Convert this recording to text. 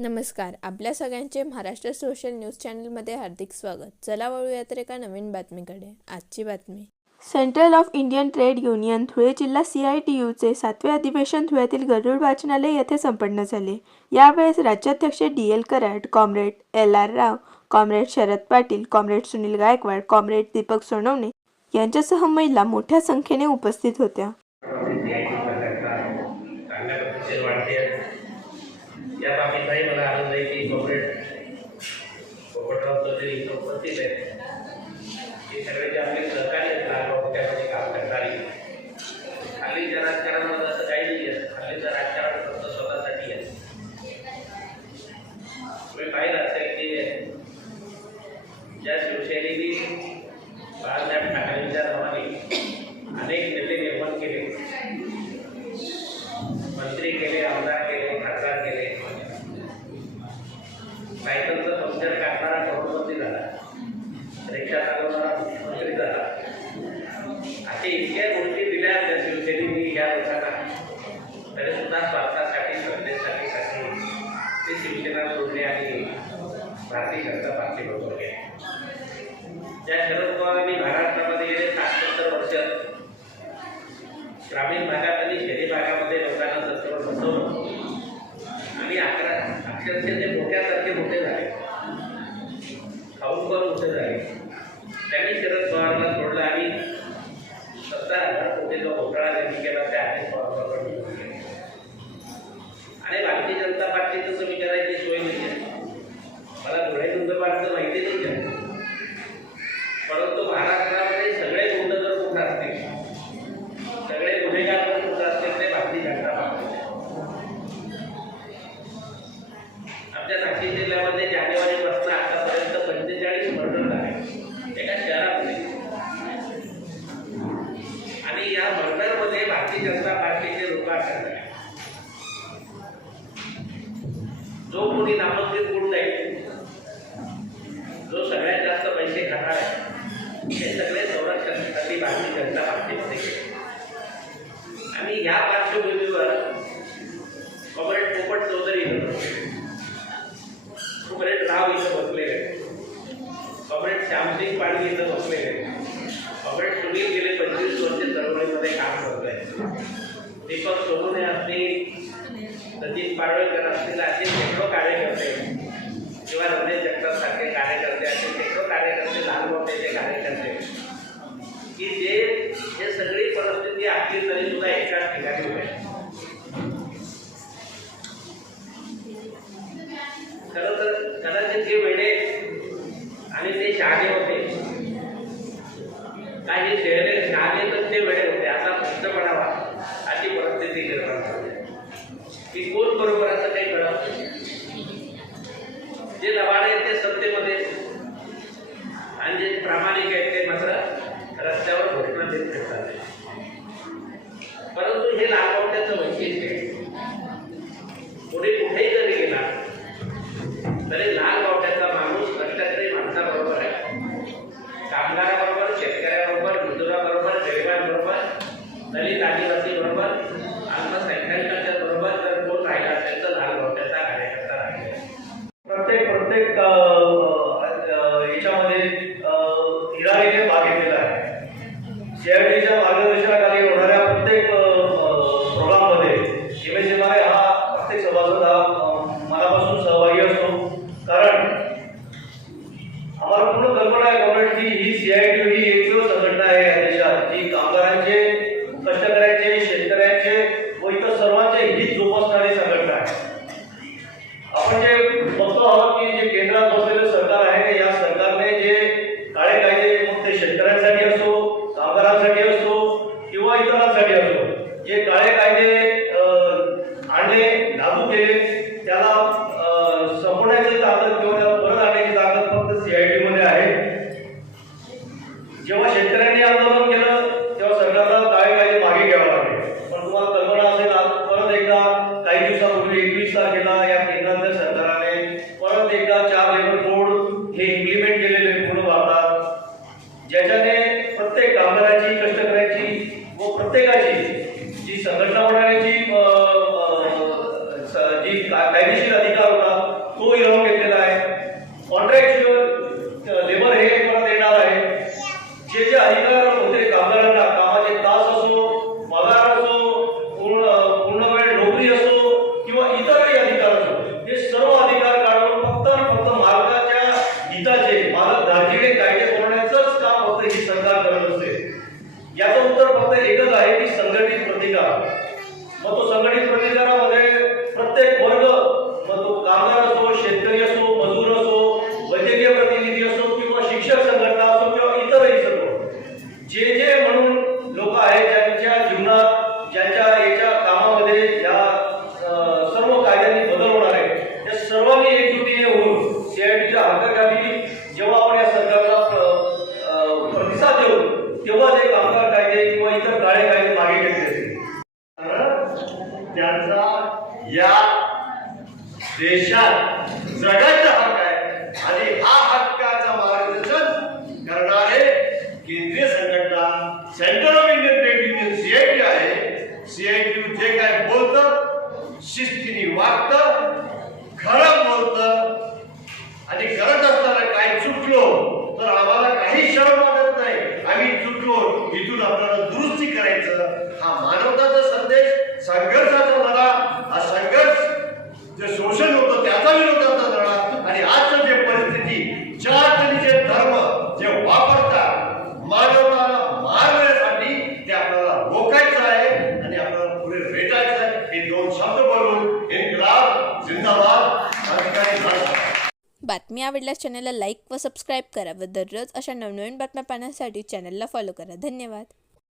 नमस्कार. आपल्या सगळ्यांचे महाराष्ट्र सोशल न्यूज चॅनलमध्ये हार्दिक स्वागत. चला वळूया तर एका नवीन बातमीकडे. आजची बातमी. Central of Indian trade union Dhule जिल्हा CITUचे 7वे अधिवेशन धुळ्यातील गरुड वाचनालय येथे संपन्न झाले. यावेळेस राज्याध्यक्ष DL Karad, comrade LR Rao, comrade Sharad Patil, comrade Sunil Gaikwad, comrade Deepak Sonawane यांच्यासह महिला मोठ्या संख्येने उपस्थित होत्या. या बाबतीतही मला आनंद आहे की कॉम्रेड पोपटराव चौधरी इथं उपस्थित आहेत. हे सगळे जे आपले सहकारी आहेत त्यामध्ये काम करणारी. हल्लीच्या राजकारणामध्ये असं काही नाही आहे. हल्लीचं राजकारण फक्त स्वतःसाठी आहे. तुम्ही पाहिलं असेल की ज्या शिवसेनेने बाळासाहेब ठाकरेंच्या नावाने अनेक नेते निर्माण केले, मंत्री केले, आमदार केले, खासदार केले, सायकलचं पंक्चर काढणारा करोडपती झाला, रिक्षा चालवणारा मुख्यमंत्री झाला. अशा इतक्या गोष्टी दिल्या त्या शिवसेनेने या लोकांना, तरी सुद्धा स्वार्थासाठी, सत्तेसाठी ते शिवसेना सोडले आणि भारतीय जनता पार्टीबरोबर गेले. त्या शरद पवारांनी महाराष्ट्रामध्ये गेले 70 वर्ष ग्रामीण भागात आणि शहरी भागामध्ये लोकांना सत्तेवर बसवलं आणि अक्षरशः ते मोठ्यासारखे मोठे झाले, खाऊन मोठे झाले. त्यांनी शरद पवारला सोडलं आणि 70,000 कोटीचा घोटाळा त्यांनी केला त्या अनेक पवारांवर निवडून गेले. आणि भारतीय जनता पार्टीचं विचारायची सोय नाही आहे. मला धुळे नंदुरबारचं माहिती नाही आहे, परंतु महाराष्ट्रामध्ये सगळे गुंड जर कुठं असतील, सगळे गुन्हेगार जर कुठं असतील ते भारतीय जनता पार्टी. आमच्या नाशिक जिल्ह्यामध्ये जानेवारीपासून आतापर्यंत 45 मर्डर झाले एका शहरामध्ये. आणि या मर्डरमध्ये भारतीय जनता पार्टीचे लोक अटक झाले. जो कोणी नामांकित गुंड आहे, जो सगळ्यात जास्त पैसे खाणार आहे, हे सगळे संरक्षणासाठी भारतीय जनता पार्टीमध्ये गेले. आणि या पार्श्वभूमीवर कॉम्रेड पोपट चौधरी, कॉम्रेड राव इथं बसलेले, कॉम्रेड श्यामसिंग पाडवी इथं बसलेले, कॉम्रेड सुनील गेले 25 वर्ष चळवळीमध्ये काम करतोय, दीपक सोनवणे असतील, सचिन पाडवेकर असतील, असे शेकडो कार्यकर्ते किंवा रमेश जगतापसारखे कार्यकर्ते, असे शेकडो कार्यकर्ते, लहान मोठ्याचे कार्यकर्ते की जे सगळी परिस्थिती असली तरी सुद्धा एकाच ठिकाणी होते. खरं तर कदाचित ते वेडे आणि ते शहाणे होते, काही शहाणे तर ते वेडे होते. आता भ्रष्ट पडावा अशी परिस्थिती निर्माण झाली की कोण बरोबर असं काही कळत नाही. जे लवाडे आहेत ते सत्तेमध्ये आणि जे प्रामाणिक आहेत ते मात्र रस्त्यावर घोषणा देत फिरतात. परंतु हे लालबावट्याचं वैशिष्ट्य आहे. पुढे कुठेही जरी गेला तरी लालबावट्याचा माणूस कष्टकरी माणसाबरोबर आहे, कामगाराबरोबर, शेतकऱ्याबरोबर, मजुराबरोबर, गरिबांबरोबर, दलित आदिवासी बरोबर, अल्पसंख्याकांच्या बरोबर जर कोण राहिला असेल तर लालबावट्याचा कार्यकर्ता राहिला. प्रत्येक याच्यामध्ये हिरारीने भाग घेतलेला आहे. CITच्या मार्गदर्शनाखाली होणाऱ्या प्रत्येक प्रोग्राममध्ये MSMI हा प्रत्येक सभासद हा मनापासून सहभागी असतो. कारण आम्हाला पूर्ण कल्पना आहे गव्हर्नमेंट की ही CITU ही एकमेव संघटना आहे या देशात जी कामगारांचे, कष्टकऱ्यांचे, शेतकऱ्यांचे व इतर सर्वांचे हित जोपासणारी संघटना आहे. आपण जे बघतो आहोत की जे केंद्रात बसलेलं सरकार आहे, या सरकारने जे काळे कायदे मग ते शेतकऱ्यांसाठी असो, कामगारांसाठी असो किंवा इतरांसाठी असो, जे काळे कायदे आणले, लागू केले, त्याला संपवण्याची ताकद किंवा त्याला परत आणण्याची ताकद फक्त CITU मध्ये आहे. जेव्हा शेतकऱ्यांनी आंदोलन केलं तेव्हा सरकारला काळे कायदे मागे घ्यावे लागले. पण तुम्हाला कल्पना असेल, आज परत एकदा काही दिवसापूर्वी 21 तारखेला या केंद्रातल्या सरकारने परत एकदा 4 तो इनाम घेतलेला आहे. कॉन्ट्रॅक्च्युअल लेबर हे परत येणार आहे. जे अधिकार होते कामगारांना, कामाचे तास असो, पगार असो, पूर्ण वेळ नोकरी असो किंवा इतर काही अधिकार असो, हे सर्व अधिकार काढून फक्त आणि फक्त मालकाच्या हिताचे, मालक धारजीने कायदे बनवण्याचंच काम फक्त ही सरकार करत असते. याचं उत्तर फक्त एकच आहे की संघटित प्रतिकार. मग तो संघटित प्रतिकारामध्ये प्रत्येक वर्ग, मग तो कामगार असो, शेतकरी असो, मजूर असो, वैद्यकीय प्रतिनिधी असो किंवा शिक्षक संघटना असो किंवा इतरही सर्व जे म्हणून लोक आहेत ज्यांच्या जीवनात, ज्यांच्या याच्या कामामध्ये या सर्व कायद्यांनी बदल होणार आहे, त्या सर्वांनी एकजुटीने होऊन CITच्या हाताखाली जेव्हा आपण या सरकारला प्रतिसाद देऊ तेव्हा ते कामगार कायदे किंवा इतर काळे कायदे मागे घेतले जातील. त्यांचा या देशात जगाचा हक्क आहे आणि हा हक्काचा मार्गदर्शन करणारे केंद्रीय संघटना central of Indian trade union CIT आहे. CIT जे काय बोलतं, शिस्तीने वागतं, खरं बोलतं आणि करत असताना काय चुकलो तर आम्हाला काही शरम वाटत नाही. आम्ही चुकलो, इथून आपल्याला दुरुस्ती करायचं, हा मानवताचा संदेश, संघर्षाचा लढा, हा संघर्ष जे शोषण होतं त्याचा विरोधाचा लढा. आणि आजचं जे परिस्थिती, जात आणि जे धर्म जे वापरतात मानवताला मारण्यासाठी, ते आपल्याला रोखायचं आहे आणि आपल्याला पुढे रेटायचं आहे. हे दोन शब्द बोलून इन्कलाब जिंदाबाद अधिकारी झाला. बातमी आवडल्यास चॅनलला लाईक व सबस्क्राईब करा व दररोज अशा नवनवीन बातम्या पाहण्यासाठी चॅनलला फॉलो करा. धन्यवाद.